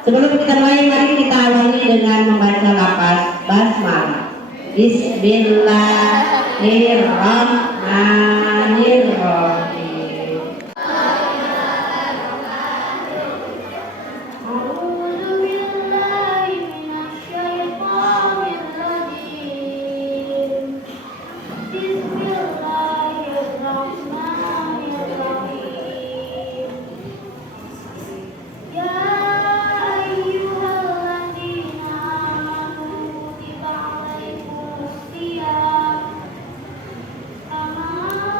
Sebelum kita mulai, mari kita awali dengan membaca lafaz basmalah. Bismillahirrahmanirrahim. Kama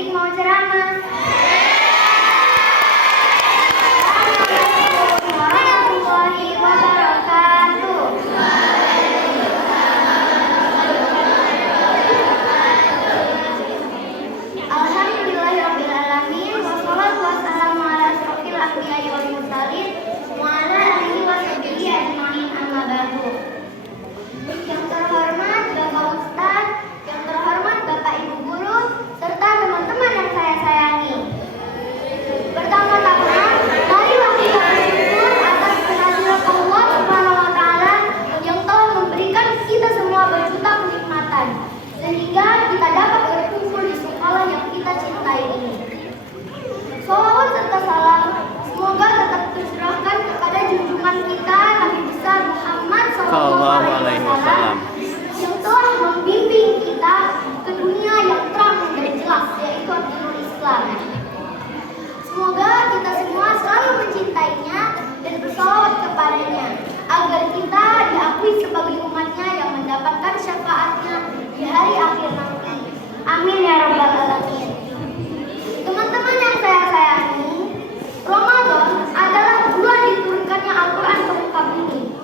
cantik mau ceramah. Assalamualaikum warahmatullahi wabarakatuh. Alhamdulillahirrahmanirrahim. Wassalatu wassalamu ala asyrofil anbiya'i wal mursalin wa ala alihi wa sahbihi ajma'in, amma ba'du. Yang terhormat Bapak Ustadz, yang terhormat Bapak Ibu Guru, serta teman-teman yang saya sayangi. Pertama-tama, marilah kita bersyukur atas kehadiran Allah Subhanahu wa Ta'ala yang telah memberikan kita semua berjuta kenikmatan, sehingga kita dapat berkumpul di sekolah yang kita cintai ini. Sholawat serta salam semoga tetap tercurahkan kepada junjungan kita Nabi besar Muhammad SAW yang telah membimbing kita ke dunia yang terang dan jelas, yaitu agama Islam. Semoga kita semua selalu mencintainya dan bersalawat kepadanya agar kita diakui sebagai umatnya yang mendapatkan syafaatnya di hari akhir nanti. Amin ya rabbal alamin. Teman-teman yang saya sayangi, Ramadan adalah bulan diturunkannya Al-Quran ke muka bumi,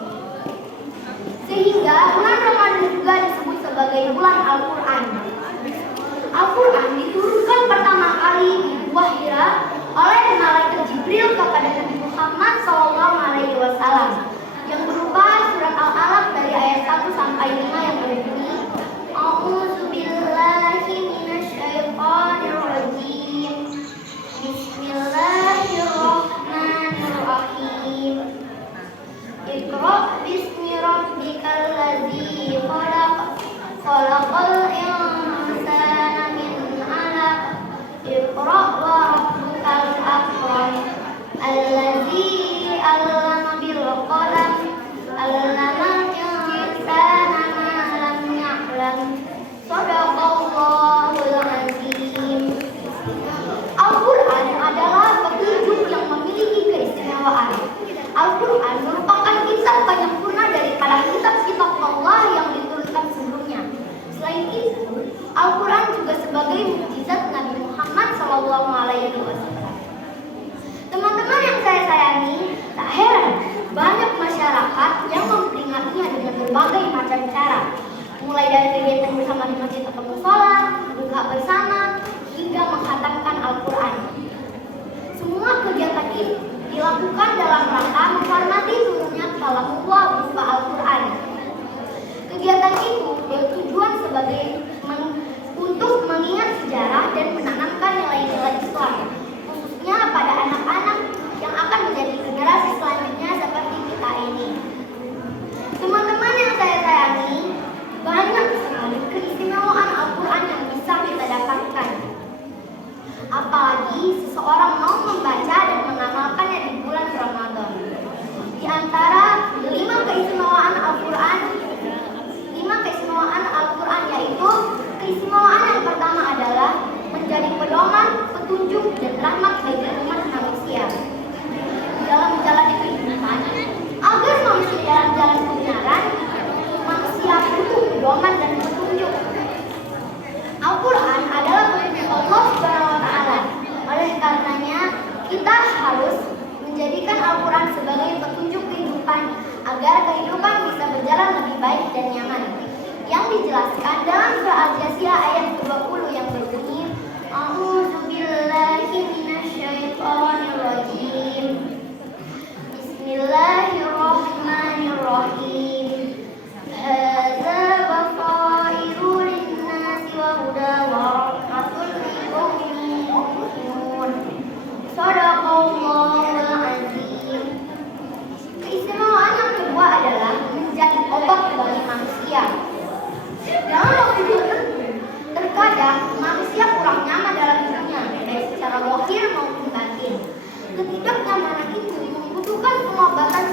sehingga bulan Ramadan juga disebut sebagai bulan Al-Quran. Al-Quran diturunkan pertama kali di Gua Hira oleh malaikat Jibril kepada Nabi Muhammad SAW yang berupa surat Al-Alaq dari ayat 1 sampai 5 yang berbunyi, A'udzubillahi minasyaitonirrajim. Bismillahirrahmanirrahim. Iqra' bismi rabbikal ladzi khalaq. Khalaqal insana min 'alaq. Iqra' wa rabbukal akram. Alladzi 'allama bil qalam. 'Allamal insana ma lam ya'lam. Shadaqallahul 'azim. Al-Quran adalah petunjuk yang memiliki keistimewaan. Al-Quran merupakan kitab penyempurna daripada kitab-kitab Allah yang diturunkan sebelumnya. Selain itu, Al-Quran juga sebagai mukjizat Nabi Muhammad SAW. Teman-teman yang saya sayangi, tak heran banyak masyarakat yang memperingatinya dengan berbagai macam cara, mulai dari kegiatan bersama di masjid atau musola, buka bersama, hingga menghatamkan Al-Quran. Semua kegiatan ini dilakukan dalam rangka menghormati turunnya kalamullah berupa Al-Quran. Kegiatan itu bertujuan untuk mengingat sejarah dan menanamkan nilai-nilai Islam, khususnya pada anak-anak yang akan menjadi generasi selanjutnya seperti kita ini. Teman-teman yang saya sayangi, banyak sekali keistimewaan Al-Quran yang bisa kita dapatkan. Apalagi seseorang mau membaca dan mengamalkannya di bulan Ramadan. Di antara 5 keistimewaan Al-Quran yaitu keistimewaan yang pertama adalah menjadi pedoman, petunjuk, dan rahmat bagi umat manusia dalam menjalani kehidupan. Agar manusia dalam jalan kebenaran, manusia butuh pedoman dan petunjuk. Al-Quran adalah petunjuk Allah Subhanahu wa Ta'ala. Oleh karenanya, kita harus menjadikan Al-Quran sebagai petunjuk kehidupan agar kehidupan bisa berjalan lebih baik dan nyaman. Yang dijelaskan dalam surah Al-Jasiyah ayat 20 yang berbunyi, A'udzubillahi minasyaitonirrajim. Bismillahirrahmanirrahim. Hadza basairu linnasi wa huda wa rahmatul liqaumin yu'minun. Shadaqallahul 'azim. Keistimewaan yang kedua adalah menjadi obat bagi manusia. Dalam waktu tertentu, terkadang manusia kurang nyaman dalam hidupnya, baik secara lahir maupun batin. Ketidaknyamanan itu membutuhkan pengobatan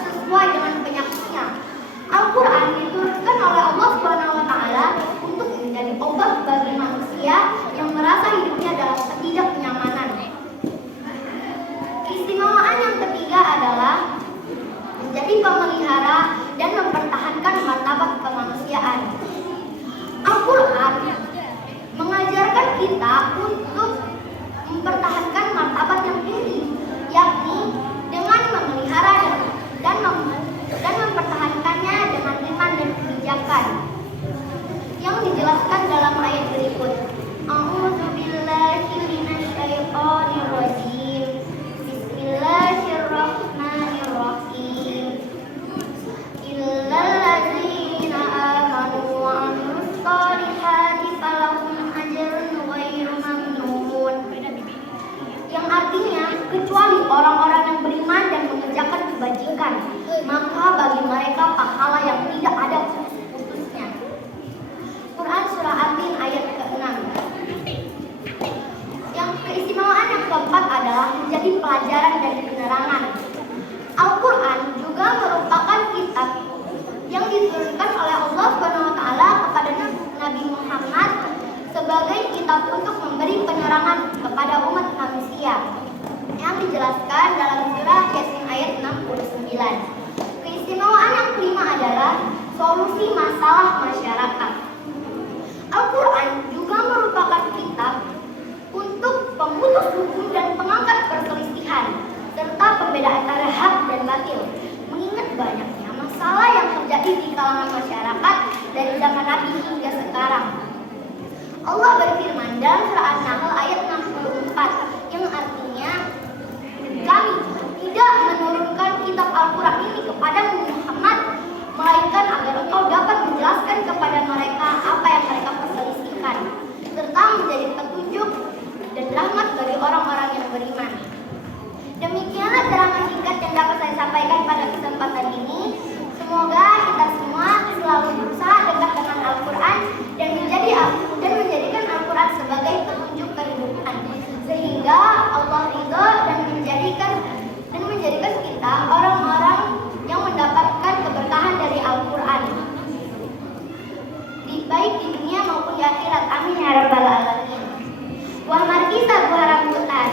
solusi masalah masyarakat. Al-Quran juga merupakan kitab untuk pemutus hukum dan pengangkat perselisihan, serta pembeda antara hak dan batil, mengingat banyaknya masalah yang terjadi di kalangan masyarakat dari zaman Nabi hingga sekarang. Allah berfirman dalam surah An-Nahl ayat 64 yang artinya, kami tidak menurunkan kitab Al-Quran ini kepada Muhammad melainkan agar engkau dapat menjelaskan kepada mereka apa yang mereka perselisihkan, serta menjadi petunjuk dan rahmat bagi orang-orang yang beriman. Demikianlah ceramah singkat yang dapat saya sampaikan pada kesempatan ini. Semoga kita semua selalu berusaha dekat dengan Al-Quran dan menjadikan Al-Quran sebagai petunjuk kehidupan, sehingga Allah ridho dan menjadikan kita orang-orang yang mendapatkan keberkahan dari Al-Quran, baik di dunia maupun di akhirat. Amin ya rabbal alamin. Wah margi sabu rambutan,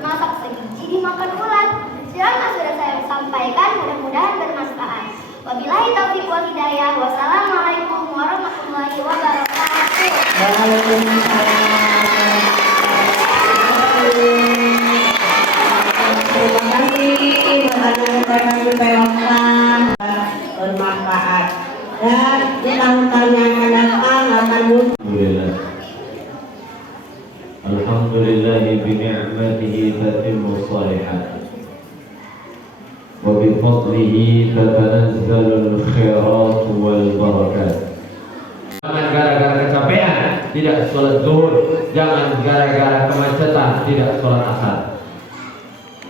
masak sebiji dimakan ulat. Ceramah sudah saya sampaikan, mudah-mudahan bermanfaat. Wabillahi taufiq wal hidayah. Wassalamualaikum warahmatullahi wabarakatuh. Waalaikumsalam. Terima kasih bermanfaat. Dan di tahun-tahun yang akan datang akan muncul. Alhamdulillah bi ni'matihi tatimmu shalihat wa bi fadlihi tatanazzalu al-khairat wal barakat. Jangan gara-gara kecapean tidak sholat zuhur, jangan gara-gara kemacetan tidak sholat asar.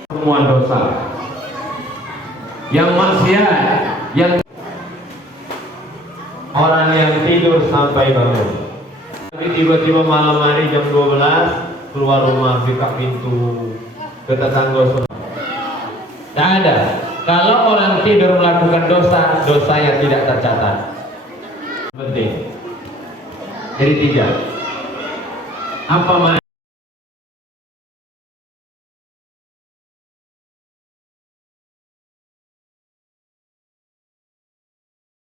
Semua dosa yang maksiat, yang orang yang tidur sampai bangun, tapi tiba-tiba malam hari jam 12 keluar rumah, buka pintu ke tetangga. Tidak ada. Kalau orang tidur melakukan dosa, dosa yang tidak tercatat. Penting. Jadi 3. Apa